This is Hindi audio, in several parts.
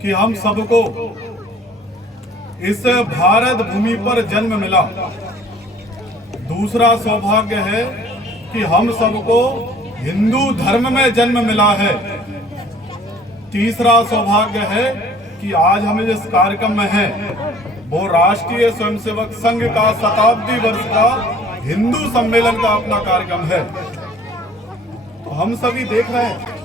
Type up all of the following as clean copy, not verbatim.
कि हम सबको इस भारत भूमि पर जन्म मिला। दूसरा सौभाग्य है कि हम सबको हिंदू धर्म में जन्म मिला है। तीसरा सौभाग्य है कि आज हम जिस कार्यक्रम में हैं वो राष्ट्रीय स्वयंसेवक संघ का शताब्दी वर्ष का हिंदू सम्मेलन का अपना कार्यक्रम है। तो हम सभी देख रहे हैं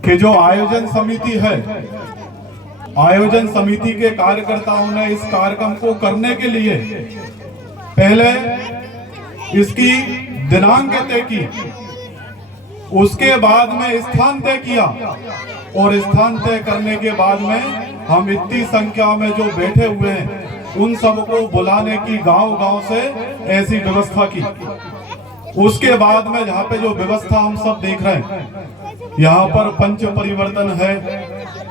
कि जो आयोजन समिति है, आयोजन समिति के कार्यकर्ताओं ने इस कार्यक्रम को करने के लिए पहले इसकी दिनांक तय की, उसके बाद में स्थान तय किया और स्थान तय करने के बाद में हम इतनी संख्या में जो बैठे हुए हैं उन सबको बुलाने की गांव-गांव से ऐसी व्यवस्था की। उसके बाद में जहाँ पे जो व्यवस्था हम सब देख रहे हैं, यहाँ पर पंच परिवर्तन है,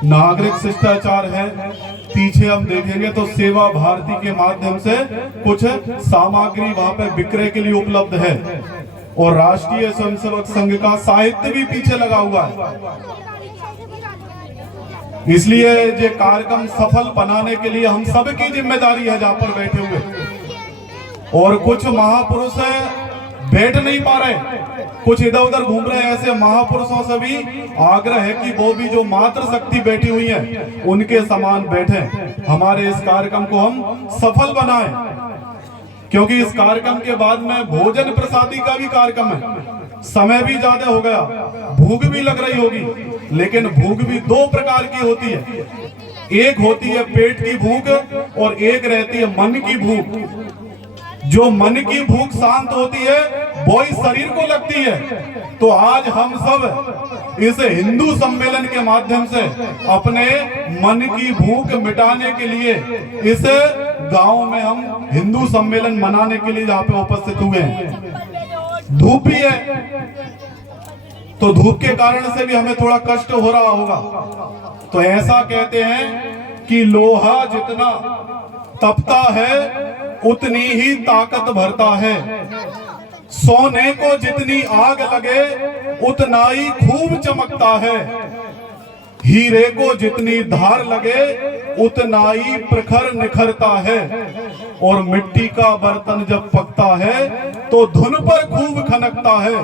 नागरिक शिष्टाचार है, पीछे हम देखेंगे तो सेवा भारती के माध्यम से कुछ सामग्री वहाँ पे विक्रय के लिए उपलब्ध है और राष्ट्रीय स्वयंसेवक संघ का साहित्य भी पीछे लगा हुआ है। इसलिए ये कार्यक्रम सफल बनाने के लिए हम सबकी जिम्मेदारी है जहाँ पर बैठे हुए। और कुछ महापुरुष बैठ नहीं पा रहे, कुछ इधर उधर घूम रहे हैं। ऐसे महापुरुषों से भी आग्रह है कि वो भी जो मातृशक्ति बैठी हुई है उनके समान बैठे, हमारे इस कार्यक्रम को हम सफल बनाएं। क्योंकि इस कार्यक्रम के बाद में भोजन प्रसादी का भी कार्यक्रम है। समय भी ज्यादा हो गया, भूख भी लग रही होगी, लेकिन भूख भी दो प्रकार की होती है। एक होती है पेट की भूख और एक रहती है मन की भूख। जो मन की भूख शांत होती है वो ही शरीर को लगती है। तो आज हम सब इस हिंदू सम्मेलन के माध्यम से अपने मन की भूख मिटाने के लिए इस गांव में हम हिंदू सम्मेलन मनाने के लिए जहाँ पे उपस्थित हुए हैं। धूप भी है, तो धूप के कारण से भी हमें थोड़ा कष्ट हो रहा होगा। तो ऐसा कहते हैं कि लोहा जितना तपता है उतनी ही ताकत भरता है। सोने को जितनी आग लगे उतना ही खूब चमकता है। हीरे को जितनी धार लगे उतना ही प्रखर निखरता है। और मिट्टी का बर्तन जब पकता है तो धुन पर खूब खनकता है।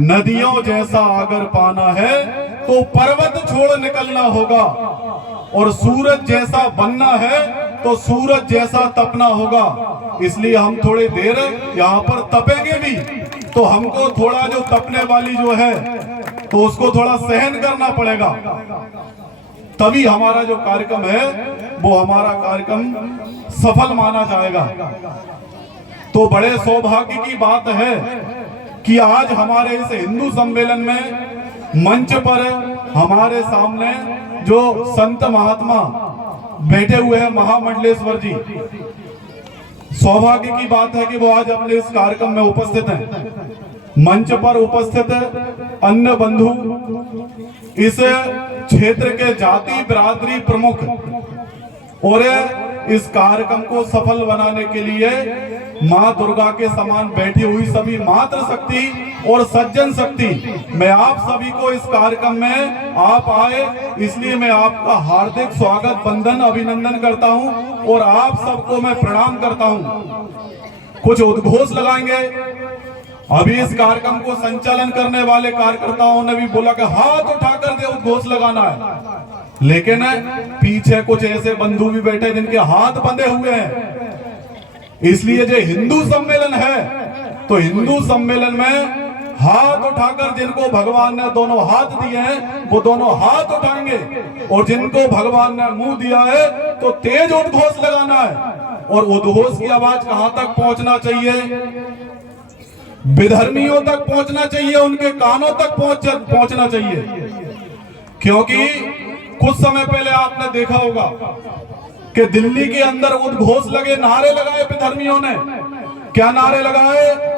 नदियों जैसा अगर पाना है तो पर्वत छोड़ निकलना होगा। और सूरज जैसा बनना है तो सूरज जैसा तपना होगा। इसलिए हम थोड़ी देर यहाँ पर तपेंगे भी, तो हमको थोड़ा जो तपने वाली जो है तो उसको थोड़ा सहन करना पड़ेगा। तभी हमारा जो कार्यक्रम है वो हमारा कार्यक्रम सफल माना जाएगा। तो बड़े सौभाग्य की बात है कि आज हमारे इस हिंदू सम्मेलन में मंच पर हमारे सामने जो संत महात्मा बैठे हुए हैं, महामंडलेश्वर जी, सौभाग्य की बात है कि वो आज अपने इस कार्यक्रम में उपस्थित हैं। मंच पर उपस्थित अन्य बंधु, इस क्षेत्र के जाति बिरादरी प्रमुख, और इस कार्यक्रम को सफल बनाने के लिए मां दुर्गा के समान बैठी हुई सभी मातृशक्ति और सज्जन शक्ति, मैं आप सभी को इस कार्यक्रम में आप आए इसलिए मैं आपका हार्दिक स्वागत, वंदन, अभिनंदन करता हूं और आप सबको मैं प्रणाम करता हूं। कुछ उद्घोष लगाएंगे। अभी इस कार्यक्रम को संचालन करने वाले कार्यकर्ताओं ने भी बोला कि हाथ उठाकर दे उद्घोष लगाना है, लेकिन पीछे कुछ ऐसे बंधु भी बैठे जिनके हाथ बंधे हुए हैं। इसलिए जो हिंदू सम्मेलन है तो हिंदू सम्मेलन में हाथ उठाकर जिनको भगवान ने दोनों हाथ दिए हैं वो दोनों हाथ उठाएंगे, और जिनको भगवान ने मुंह दिया है तो तेज उद्घोष लगाना है। और उद्घोष की आवाज कहां तक पहुंचना चाहिए? विधर्मियों तक पहुंचना चाहिए, उनके कानों तक पहुंचना चाहिए। क्योंकि कुछ समय पहले आपने देखा होगा कि दिल्ली के अंदर उद्घोष लगे, नारे लगाए विधर्मियों ने। क्या नारे लगाए?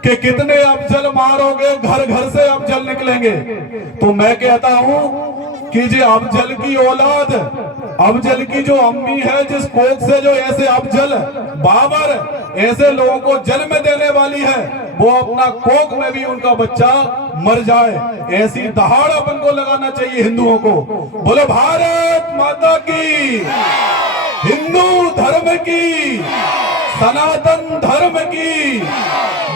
कि कितने अफजल मारोगे, घर घर से अफजल निकलेंगे। तो मैं कहता हूं कि जो अफजल की औलाद, अफजल की जो अम्मी है, जिस कोख से जो ऐसे अफजल, बाबर ऐसे लोगों को जन्म देने वाली है, वो अपना कोख में भी उनका बच्चा मर जाए, ऐसी दहाड़ अपन को लगाना चाहिए हिंदुओं को। बोलो भारत माता की, हिंदू धर्म की, सनातन धर्म की,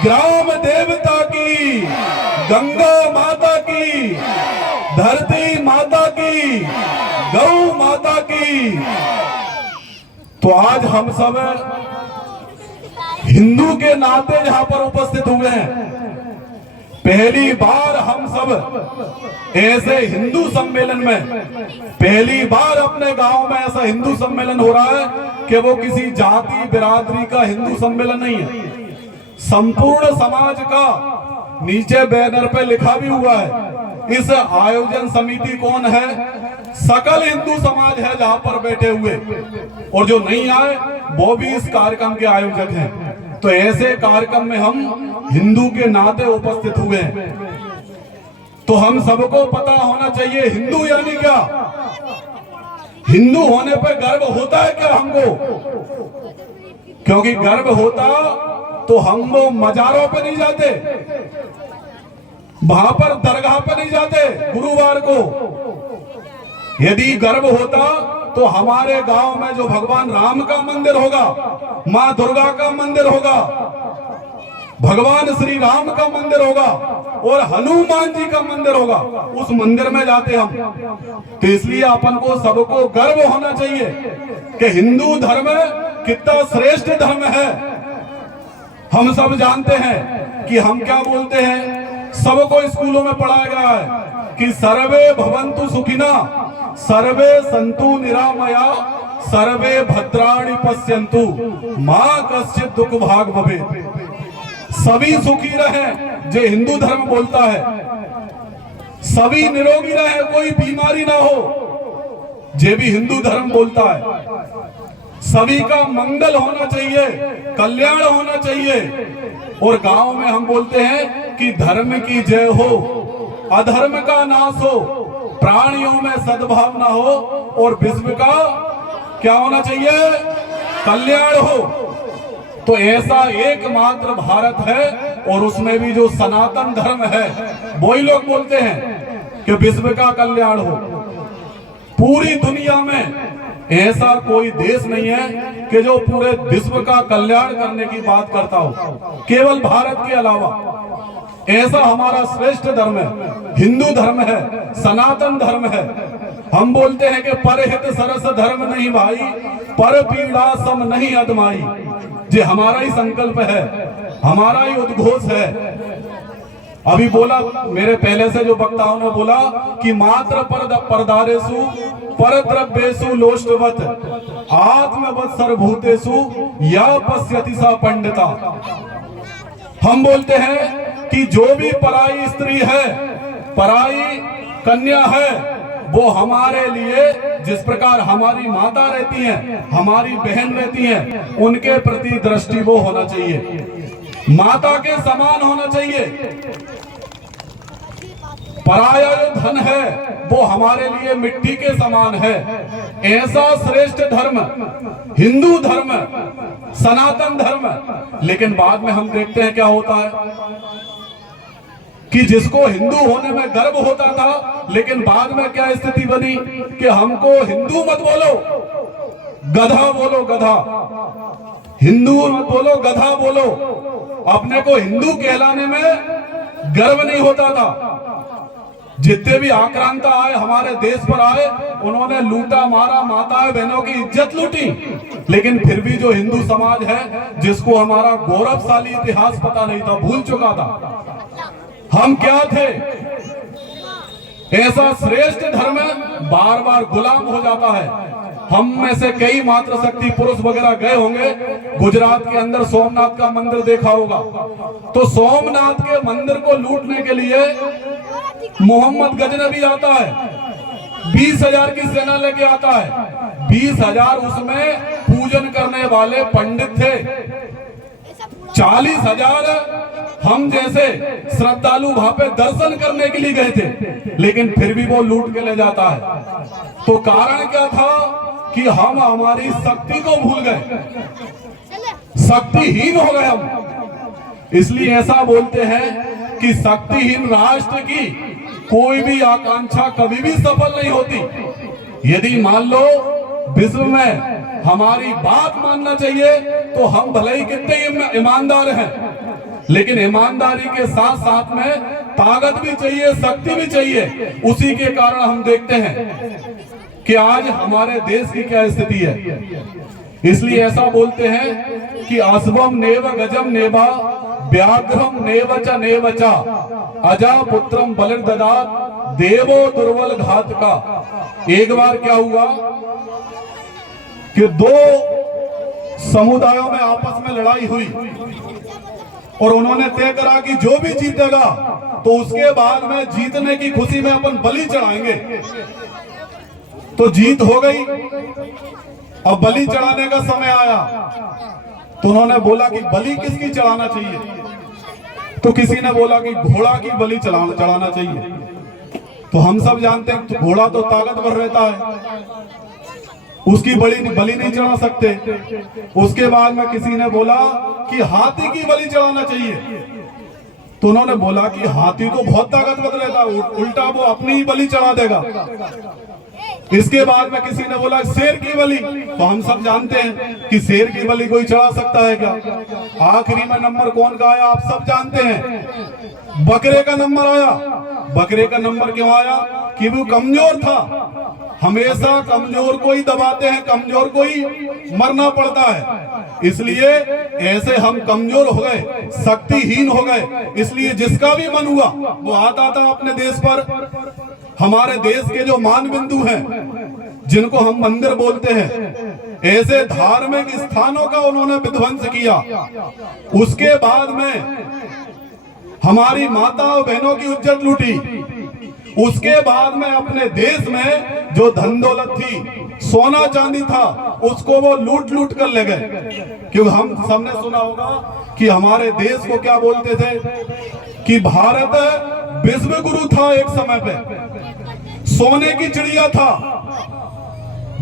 ग्राम देवता की, गंगा माता की, धरती माता की, गौ माता की। तो आज हम सब हिंदू के नाते यहां पर उपस्थित हुए हैं। पहली बार हम सब ऐसे हिंदू सम्मेलन में, पहली बार अपने गांव में ऐसा हिंदू सम्मेलन हो रहा है कि वो किसी जाति बिरादरी का हिंदू सम्मेलन नहीं है, संपूर्ण समाज का। नीचे बैनर पे लिखा भी हुआ है, इस आयोजन समिति कौन है? सकल हिंदू समाज है जहां पर बैठे हुए, और जो नहीं आए वो भी इस कार्यक्रम के आयोजक हैं। तो ऐसे कार्यक्रम में हम हिंदू के नाते उपस्थित हुए हैं। तो हम सबको पता होना चाहिए हिंदू यानी क्या। हिंदू होने पर गर्व होता है क्या हमको? क्योंकि गर्व होता तो हम वो मजारों पे नहीं जाते, वहां पर दरगाह पे नहीं जाते गुरुवार को। यदि गर्व होता तो हमारे गांव में जो भगवान राम का मंदिर होगा, मां दुर्गा का मंदिर होगा, भगवान श्री राम का मंदिर होगा और हनुमान जी का मंदिर होगा, उस मंदिर में जाते हम। तो इसलिए अपन को सबको गर्व होना चाहिए कि हिंदू धर्म कितना श्रेष्ठ धर्म है। हम सब जानते हैं कि हम क्या बोलते हैं, सबको स्कूलों में पढ़ाया गया है कि सर्वे भवन्तु सुखिना, सर्वे सन्तु निरामया, सर्वे भद्राणि पश्यन्तु, मां कश्चित् दुख भाग भवेत्। सभी सुखी रहे, जो हिंदू धर्म बोलता है। सभी निरोगी रहे, कोई बीमारी ना हो, जे भी हिंदू धर्म बोलता है। सभी का मंगल होना चाहिए, कल्याण होना चाहिए। और गांव में हम बोलते हैं कि धर्म की जय हो, अधर्म का नाश हो, प्राणियों में सद्भावना हो और विश्व का क्या होना चाहिए? कल्याण हो। तो ऐसा एकमात्र भारत है, और उसमें भी जो सनातन धर्म है वही लोग बोलते हैं कि विश्व का कल्याण हो। पूरी दुनिया में ऐसा कोई देश नहीं है कि जो पूरे विश्व का कल्याण करने की बात करता हो, केवल भारत के अलावा। ऐसा हमारा श्रेष्ठ धर्म है, हिंदू धर्म है, सनातन धर्म है। हम बोलते हैं कि परहित सरस धर्म नहीं भाई, पर पीड़ा सम नहीं अदमाई। ये हमारा ही संकल्प है, हमारा ही उद्घोष है। अभी बोला मेरे पहले से जो वक्ताओं ने बोला कि मात्र परदारेषु परद्रव्येषु लोष्टवत् आत्मवत् सर्वभूतेषु या पश्यति सा पंडिता। हम बोलते हैं कि जो भी पराई स्त्री है, पराई कन्या है, वो हमारे लिए जिस प्रकार हमारी माता रहती हैं, हमारी बहन रहती हैं, उनके प्रति दृष्टि वो होना चाहिए, माता के समान होना चाहिए। पराया जो धन है वो हमारे लिए मिट्टी के समान है। ऐसा श्रेष्ठ धर्म हिंदू धर्म, सनातन धर्म। लेकिन बाद में हम देखते हैं क्या होता है कि जिसको हिंदू होने में गर्व होता था, लेकिन बाद में क्या स्थिति बनी कि हमको हिंदू मत बोलो, गधा बोलो, गधा। हिंदू मत बोलो, गधा बोलो। अपने को हिंदू कहलाने में गर्व नहीं होता था। जितने भी आक्रांता आए हमारे देश पर आए, उन्होंने लूटा मारा, माताएं बहनों की इज्जत लूटी। लेकिन फिर भी जो हिंदू समाज है, जिसको हमारा गौरवशाली इतिहास पता नहीं था, भूल चुका था हम क्या थे। ऐसा श्रेष्ठ धर्म बार बार गुलाम हो जाता है। हम में से कई मातृशक्ति पुरुष वगैरह गए होंगे गुजरात के अंदर, सोमनाथ का मंदिर देखा होगा। तो सोमनाथ के मंदिर को लूटने के लिए मोहम्मद गजनबी आता है, 20,000 की सेना लेके आता है। 20,000 उसमें पूजन करने वाले पंडित थे, 40,000 हम जैसे श्रद्धालु वहां पे दर्शन करने के लिए गए थे। लेकिन फिर भी वो लूट के ले जाता है। तो कारण क्या था कि हम हमारी शक्ति को भूल गए, शक्तिहीन हो गए हम। इसलिए ऐसा बोलते हैं कि शक्तिहीन राष्ट्र की कोई भी आकांक्षा कभी भी सफल नहीं होती। यदि मान लो विश्व में हमारी बात मानना चाहिए तो हम भले ही कितने ईमानदार हैं, लेकिन ईमानदारी के साथ साथ में ताकत भी चाहिए, शक्ति भी चाहिए। उसी के कारण हम देखते हैं कि आज हमारे देश की क्या स्थिति है। इसलिए ऐसा बोलते हैं कि अस्वम नेव गजम नेवा व्याघ्रम नेवच नेवचा अजा पुत्रम बलिर्ददात देवो दुर्बल घात का। एक बार क्या हुआ कि दो समुदायों में आपस में लड़ाई हुई और उन्होंने तय करा कि जो भी जीतेगा तो उसके बाद में जीतने की खुशी में अपन बलि चढ़ाएंगे। तो जीत हो गई। अब बलि चढ़ाने का समय आया तो उन्होंने बोला कि बलि किसकी चढ़ाना चाहिए, तो किसी ने बोला कि घोड़ा की बलि चढ़ाना चाहिए। तो हम सब जानते हैं तो घोड़ा तो ताकतवर रहता है, उसकी बलि नहीं चढ़ा सकते। उसके बाद में किसी ने बोला कि हाथी की बलि चढ़ाना चाहिए, तो उन्होंने बोला कि हाथी तो बहुत ताकतवर रहता है, उल्टा वो अपनी ही बलि चढ़ा देगा। इसके बाद में किसी ने बोला शेर की बलि, तो हम सब जानते हैं कि शेर की बलि कोई चढ़ा सकता है क्या। आखिरी में नंबर कौन का आया आप सब जानते हैं, बकरे का नंबर आया। बकरे का नंबर क्यों आया कि वो कमजोर था। हमेशा कमजोर को ही दबाते हैं, कमजोर को ही मरना पड़ता है। इसलिए ऐसे हम कमजोर हो गए, शक्तिहीन हो गए। इसलिए जिसका भी मन हुआ वो आता था अपने देश पर। हमारे देश के जो मान बिंदु हैं, जिनको हम मंदिर बोलते हैं, ऐसे धार्मिक स्थानों का उन्होंने विध्वंस किया। उसके बाद में हमारी माता और बहनों की इज्जत लूटी। उसके बाद में अपने देश में जो धन दौलत थी, सोना चांदी था, उसको वो लूट लूट कर ले गए। क्योंकि हम सबने सुना होगा कि हमारे देश को क्या बोलते थे कि भारत विश्व गुरु था। एक समय पे सोने की चिड़िया था,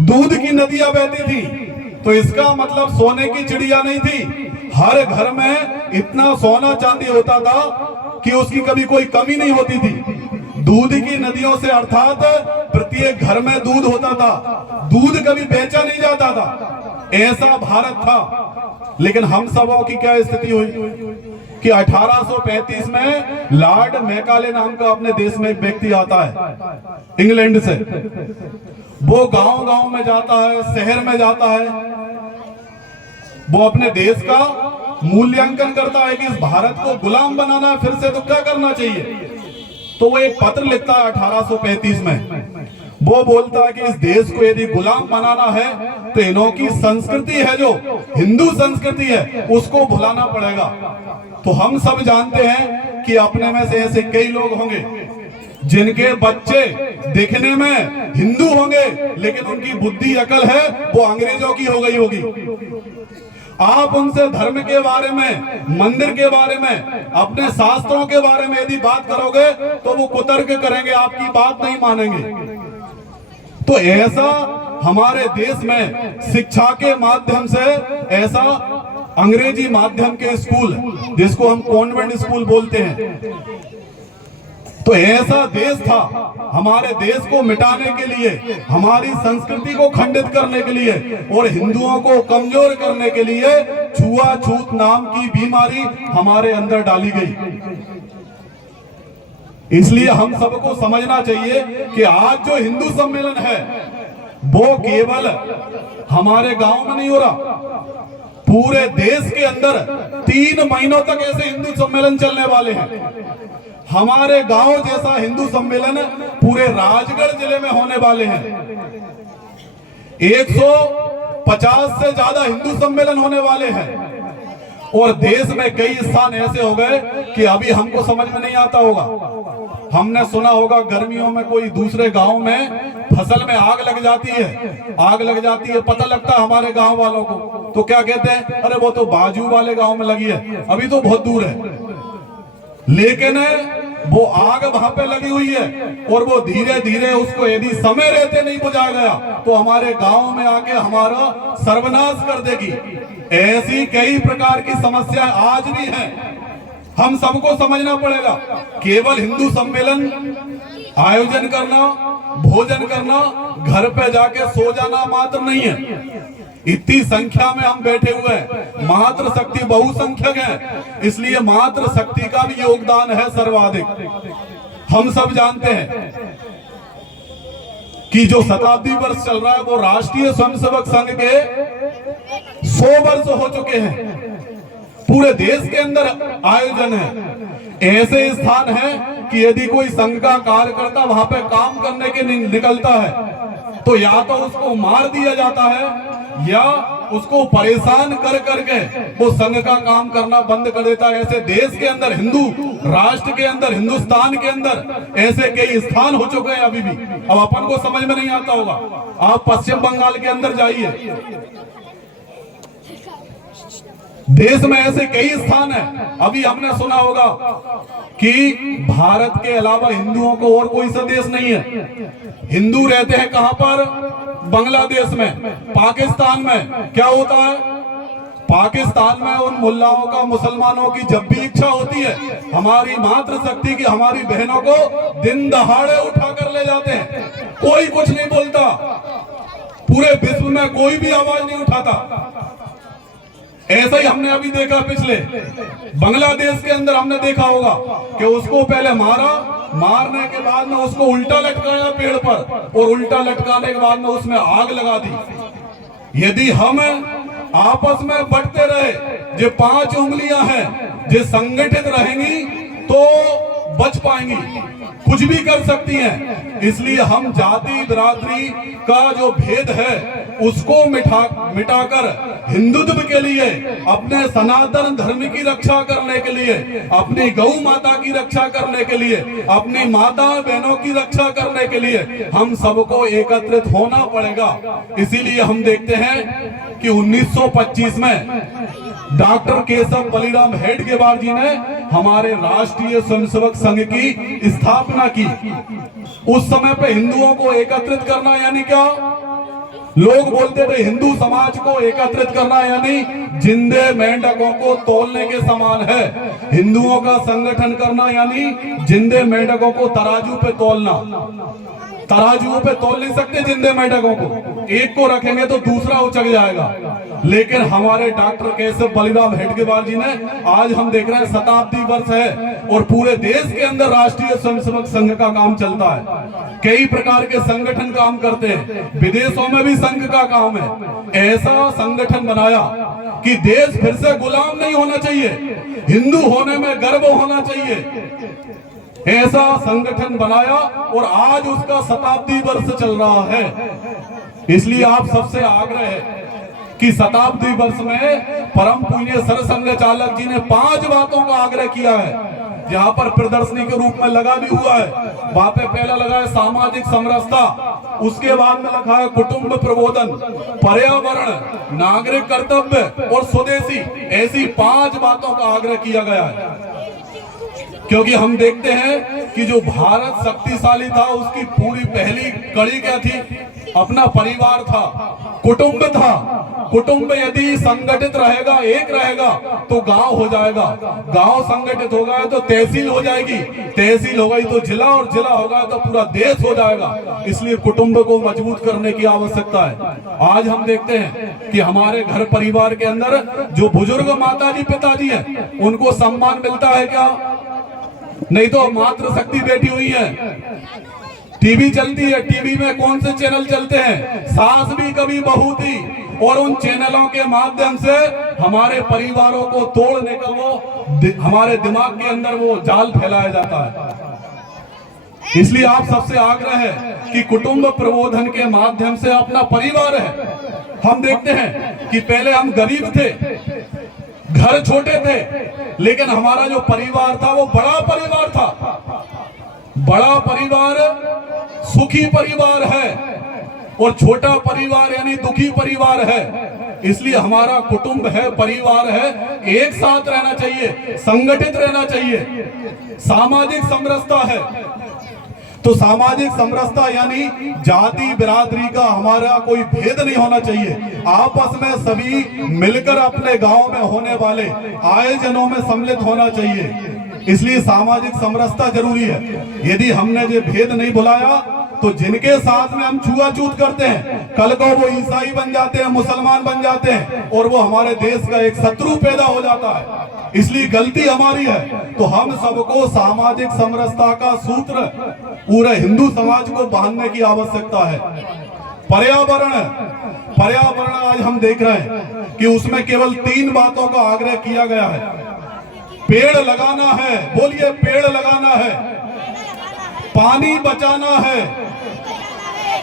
दूध की नदियां बहती थी। तो इसका मतलब सोने की चिड़िया नहीं थी, हर घर में इतना सोना चांदी होता था कि उसकी कभी कोई कमी नहीं होती थी। दूध की नदियों से अर्थात प्रत्येक घर में दूध होता था, दूध कभी बेचा नहीं जाता था। ऐसा भारत था। लेकिन हम सबों की क्या स्थिति हुई कि 1835 में लॉर्ड मैकाले नाम का अपने देश में एक व्यक्ति आता है इंग्लैंड से। वो गांव गांव में जाता है, शहर में जाता है, वो अपने देश का मूल्यांकन करता है कि इस भारत को गुलाम बनाना है फिर से, तो क्या करना चाहिए। तो वो एक पत्र लिखता है 1835 में। वो बोलता है कि इस देश को यदि गुलाम बनाना है तो इन्हों की संस्कृति है, जो हिंदू संस्कृति है, उसको भुलाना पड़ेगा। तो हम सब जानते हैं कि अपने में से ऐसे कई लोग होंगे जिनके बच्चे दिखने में हिंदू होंगे लेकिन उनकी बुद्धि अकल है वो अंग्रेजों की हो गई होगी। आप उनसे धर्म के बारे में, मंदिर के बारे में, अपने शास्त्रों के बारे में यदि बात करोगे तो वो कुतर्क करेंगे, आपकी बात नहीं मानेंगे। तो ऐसा हमारे देश में शिक्षा के माध्यम से, ऐसा अंग्रेजी माध्यम के स्कूल जिसको हम कॉन्वेंट स्कूल बोलते हैं, तो ऐसा देश था। हमारे देश को मिटाने के लिए, हमारी संस्कृति को खंडित करने के लिए और हिंदुओं को कमजोर करने के लिए छुआछूत नाम की बीमारी हमारे अंदर डाली गई। इसलिए हम सबको समझना चाहिए कि आज जो हिंदू सम्मेलन है वो केवल हमारे गांव में नहीं हो रहा, पूरे देश के अंदर 3 महीनों तक ऐसे हिंदू सम्मेलन चलने वाले हैं। हमारे गांव जैसा हिंदू सम्मेलन पूरे राजगढ़ जिले में होने वाले हैं। 150 से ज्यादा हिंदू सम्मेलन होने वाले हैं और देश में कई स्थान ऐसे हो गए कि अभी हमको समझ में नहीं आता होगा। हमने सुना होगा गर्मियों में कोई दूसरे गांव में फसल में आग लग जाती है, आग लग जाती है, पता लगता है हमारे गांव वालों को, तो क्या कहते हैं, अरे वो तो बाजू वाले गांव में लगी है, अभी तो बहुत दूर है। लेकिन वो आग वहां पे लगी हुई है और वो धीरे धीरे उसको यदि समय रहते नहीं बुझा गया तो हमारे गांव में आके हमारा सर्वनाश कर देगी। ऐसी कई प्रकार की समस्या आज भी हैं। हम सबको समझना पड़ेगा। केवल हिंदू सम्मेलन आयोजन करना, भोजन करना, घर पे जाके सो जाना मात्र नहीं है। इतनी संख्या में हम बैठे हुए हैं, मातृ शक्ति बहुसंख्यक है, इसलिए मातृ शक्ति का भी योगदान है सर्वाधिक। हम सब जानते हैं कि जो शताब्दी वर्ष चल रहा है वो राष्ट्रीय स्वयंसेवक संघ के 100 वर्ष हो चुके हैं। पूरे देश के अंदर आयोजन है। ऐसे स्थान है कि यदि कोई संघ का कार्यकर्ता वहां पे काम करने के निकलता है तो या तो उसको मार दिया जाता है या उसको परेशान कर करके वो संघ का काम करना बंद कर देता है। ऐसे देश के अंदर, हिंदू राष्ट्र के अंदर, हिंदुस्तान के अंदर ऐसे कई स्थान हो चुके हैं अभी भी। अब अपन को समझ में नहीं आता होगा, आप पश्चिम बंगाल के अंदर जाइए, देश में ऐसे कई स्थान हैं। अभी हमने सुना होगा कि भारत के अलावा हिंदुओं को और कोई सा देश नहीं है। हिंदू रहते हैं कहां पर? बांग्लादेश में, पाकिस्तान में। क्या होता है पाकिस्तान में? उन मुल्लाओं का, मुसलमानों की जब भी इच्छा होती है, हमारी मातृ शक्ति की हमारी बहनों को दिन दहाड़े उठा कर ले जाते हैं। कोई कुछ नहीं बोलता, पूरे विश्व में कोई भी आवाज नहीं उठाता। ऐसा ही हमने अभी देखा पिछले बांग्लादेश के अंदर, हमने देखा होगा कि उसको पहले मारा, मारने के बाद में उसको उल्टा लटकाया पेड़ पर, और उल्टा लटकाने के बाद में उसमें आग लगा दी। यदि हम आपस में बंटते रहे, जो 5 उंगलियां हैं जो संगठित रहेंगी तो बच पाएंगी, कुछ भी कर सकती हैं। इसलिए हम जाति बिरादरी का जो भेद है उसको मिटाकर हिंदुत्व के लिए, अपने सनातन धर्म की रक्षा करने के लिए, अपनी गौ माता की रक्षा करने के लिए, अपनी माता बहनों की रक्षा करने के लिए हम सबको एकत्रित होना पड़ेगा। इसीलिए हम देखते हैं कि 1925 में डॉक्टर केशव बलिराम हेडगेवार जी ने हमारे राष्ट्रीय स्वयंसेवक संघ की स्थापना की। उस समय पे हिंदुओं को एकत्रित करना यानी क्या? लोग बोलते थे हिंदू समाज को एकत्रित करना यानी जिंदे मेंढकों को तौलने के समान है। हिंदुओं का संगठन करना यानी जिंदे मेंढकों को तराजू पे तौलना। तराजुओं पे तौल नहीं सकते जिंदे मेंढकों को, एक को रखेंगे तो दूसरा उचक जाएगा। लेकिन हमारे डॉक्टर केशव बलिराम हेडगेवार जी ने, आज हम देख रहे हैं शताब्दी वर्ष है और पूरे देश के अंदर राष्ट्रीय स्वयंसेवक संघ का काम चलता है। कई प्रकार के संगठन काम करते हैं, विदेशों में भी संघ का काम है। ऐसा संगठन बनाया कि देश फिर से गुलाम नहीं होना चाहिए, हिंदू होने में गर्व होना चाहिए। ऐसा संगठन बनाया और आज उसका शताब्दी वर्ष चल रहा है। इसलिए आप सबसे आग्रह है कि शताब्दी वर्ष में परम पूज्य सरसंघ चालक जी ने 5 बातों का आग्रह किया है, जहां पर प्रदर्शनी के रूप में लगा भी हुआ है। वहां पे पहला लगा है सामाजिक समरसता, उसके बाद में लिखा है कुटुंब प्रबोधन, पर्यावरण, नागरिक कर्तव्य और स्वदेशी। ऐसी 5 बातों का आग्रह किया गया है, क्योंकि हम देखते हैं कि जो भारत शक्तिशाली था उसकी पूरी पहली कड़ी क्या थी? अपना परिवार था, कुटुंब था। कुटुंब यदि संगठित रहेगा, एक रहेगा तो गांव हो जाएगा, गांव संगठित होगा तो तहसील हो जाएगी, तहसील हो गई तो जिला, और जिला होगा तो पूरा देश हो जाएगा। इसलिए कुटुंब को मजबूत करने की आवश्यकता है। आज हम देखते हैं कि हमारे घर परिवार के अंदर जो बुजुर्ग माताजी पिताजी हैं उनको सम्मान मिलता है क्या? नहीं तो मातृ शक्ति बैठी हुई है, टीवी चलती है, टीवी में कौन से चैनल चलते हैं? सास भी कभी बहू थी, और उन चैनलों के माध्यम से हमारे परिवारों को तोड़ने का वो हमारे दिमाग के अंदर वो जाल फैलाया जाता है। इसलिए आप सबसे आग्रह है कि कुटुंब प्रबोधन के माध्यम से अपना परिवार है। हम देखते हैं कि पहले हम गरीब थे, घर छोटे थे, लेकिन हमारा जो परिवार था वो बड़ा परिवार था। बड़ा परिवार सुखी परिवार है और छोटा परिवार यानी दुखी परिवार है। इसलिए हमारा कुटुंब है, परिवार है, एक साथ रहना चाहिए, संगठित रहना चाहिए, सामाजिक समरसता है। तो सामाजिक समरसता यानी जाति बिरादरी का हमारा कोई भेद नहीं होना चाहिए। आपस में सभी मिलकर अपने गांव में होने वाले आयोजनों में सम्मिलित होना चाहिए। इसलिए सामाजिक समरसता जरूरी है। यदि हमने ये भेद नहीं भुलाया तो जिनके साथ में हम छुआछूत करते हैं, कल को वो ईसाई बन जाते हैं, मुसलमान बन जाते हैं और वो हमारे देश का एक शत्रु पैदा हो जाता है। इसलिए गलती हमारी है। तो हम सबको सामाजिक समरसता का सूत्र पूरे हिंदू समाज को बांधने की आवश्यकता है। पर्यावरण आज हम देख रहे हैं कि उसमें केवल 3 बातों का आग्रह किया गया है। पेड़ लगाना है, बोलिए पेड़ लगाना है, पानी बचाना है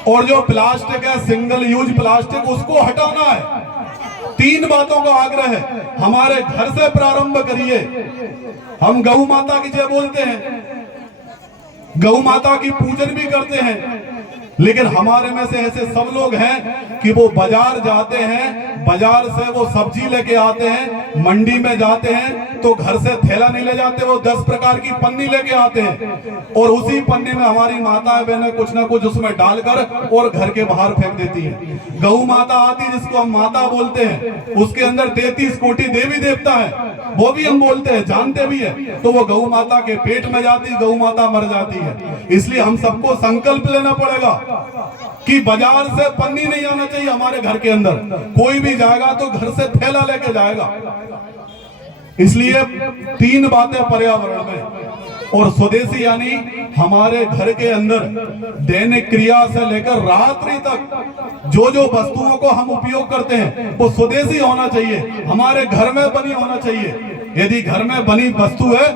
और जो प्लास्टिक है सिंगल यूज प्लास्टिक उसको हटाना है। 3 बातों का आग्रह है। हमारे घर से प्रारंभ करिए। हम गौ माता की जय बोलते हैं, गौ माता की पूजन भी करते हैं, लेकिन हमारे में से ऐसे सब लोग हैं कि वो बाजार जाते हैं, बाजार से वो सब्जी लेके आते हैं, मंडी में जाते हैं तो घर से थैला नहीं ले जाते, वो 10 प्रकार की पन्नी लेके आते हैं और उसी पन्नी में हमारी माताएं बहनें कुछ ना कुछ उसमें डालकर और घर के बाहर फेंक देती हैं। गौ माता आती जिसको हम माता बोलते हैं, उसके अंदर 33 कोटि देवी देवता है, वो भी हम बोलते हैं, जानते भी है। तो वो गौ माता के पेट में जाती, गौ माता मर जाती है। इसलिए हम सबको संकल्प लेना पड़ेगा कि बाजार से पन्नी नहीं आना चाहिए हमारे घर के अंदर। कोई भी जाएगा तो घर से थैला लेके जाएगा। इसलिए 3 बातें पर्यावरण में। और स्वदेशी यानी हमारे घर के अंदर दैनिक क्रिया से लेकर रात्रि तक जो जो वस्तुओं को हम उपयोग करते हैं वो स्वदेशी होना चाहिए, हमारे घर में बनी होना चाहिए। यदि घर में बनी वस्तु है